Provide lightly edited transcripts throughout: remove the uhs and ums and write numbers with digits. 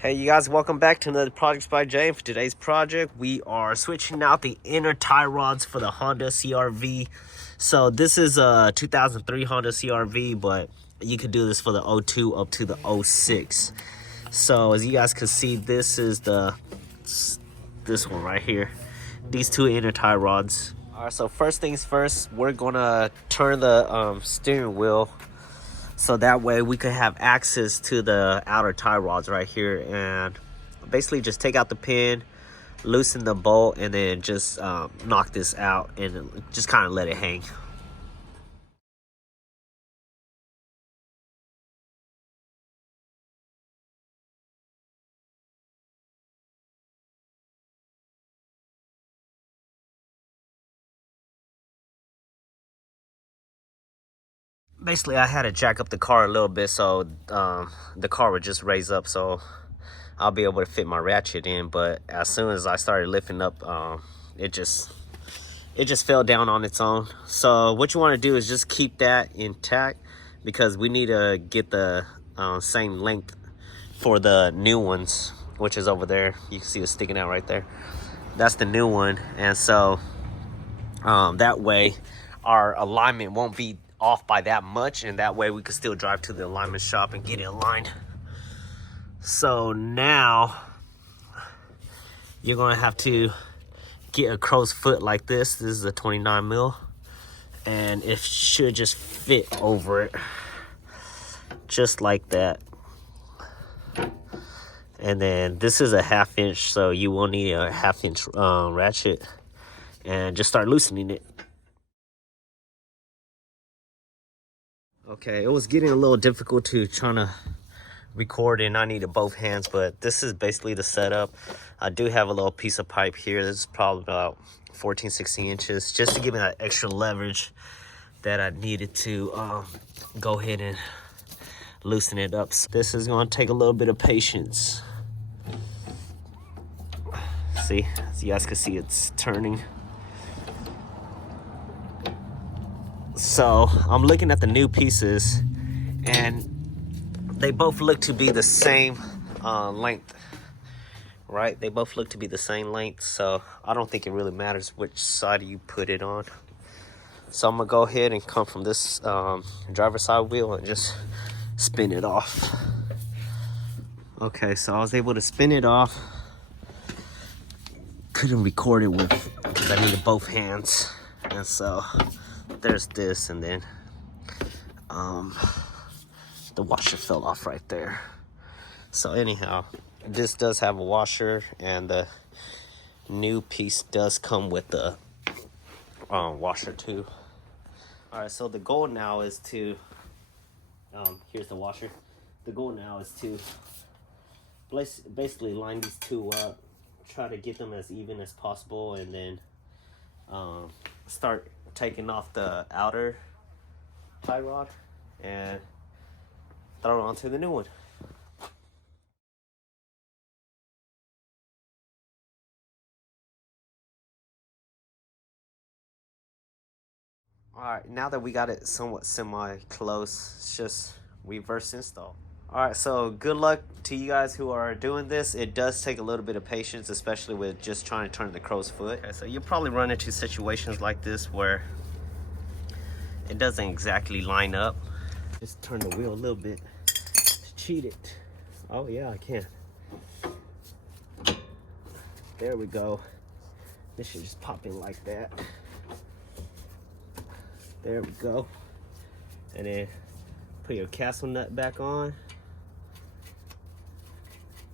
Hey you guys, welcome back to another Projects by Jay. For today's project, we are switching out the inner tie rods for the Honda CR-V. So this is a 2003 Honda CR-V, but you could do this for the 02 up to the 06. So as you guys can see, this is this one right here. These two inner tie rods. All right, so first things first, we're gonna turn the steering wheel so that way we could have access to the outer tie rods right here, and basically just take out the pin, loosen the bolt, and then just knock this out and just kind of let it hang. Basically, I had to jack up the car a little bit so the car would just raise up so I'll be able to fit my ratchet in. But as soon as I started lifting up, it just fell down on its own. So what you want to do is just keep that intact, because we need to get the same length for the new ones, which is over there. You can see it sticking out right there. That's the new one. And so that way our alignment won't be off by that much, and that way we can still drive to the alignment shop and get it aligned. So now you're gonna have to get a crow's foot like this. This is a 29 mil, and it should just fit over it just like that. And then this is a 1/2 inch, so you will need a 1/2 inch ratchet, and just start loosening it. Okay, it was getting a little difficult to trying to record, and I needed both hands, but this is basically the setup. I do have a little piece of pipe here. This is probably about 14-16 inches, just to give me that extra leverage that I needed to go ahead and loosen it up. So this is going to take a little bit of patience. See, as you guys can see, it's turning. So I'm looking at the new pieces, and they both look to be the same length, right? They both look to be the same length, so I don't think it really matters which side you put it on. So I'm gonna go ahead and come from this driver's side wheel and just spin it off. Okay, so I was able to spin it off. Couldn't record it because I needed both hands, and so there's this, and then the washer fell off right there. So anyhow, this does have a washer, and the new piece does come with the washer too. All right, so the goal now is to here's the washer. The goal now is to basically line these two up, try to get them as even as possible, and then start taking off the outer tie rod and throw it onto the new one. All right, now that we got it somewhat semi-close, it's just reverse install. All right, so good luck to you guys who are doing this. It does take a little bit of patience, especially with just trying to turn the crow's foot. Okay, so you'll probably run into situations like this where it doesn't exactly line up. Just turn the wheel a little bit to cheat it. Oh yeah, I can. There we go. This should just pop in like that. There we go. And then put your castle nut back on.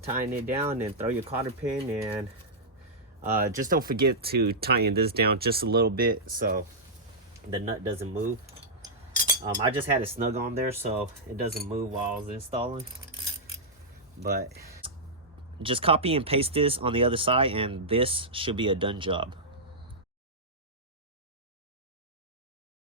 Tying it down, and throw your cotter pin, and just don't forget to tighten this down just a little bit so the nut doesn't move. I just had it snug on there so it doesn't move while I was installing. But just copy and paste this on the other side, and this should be a done job.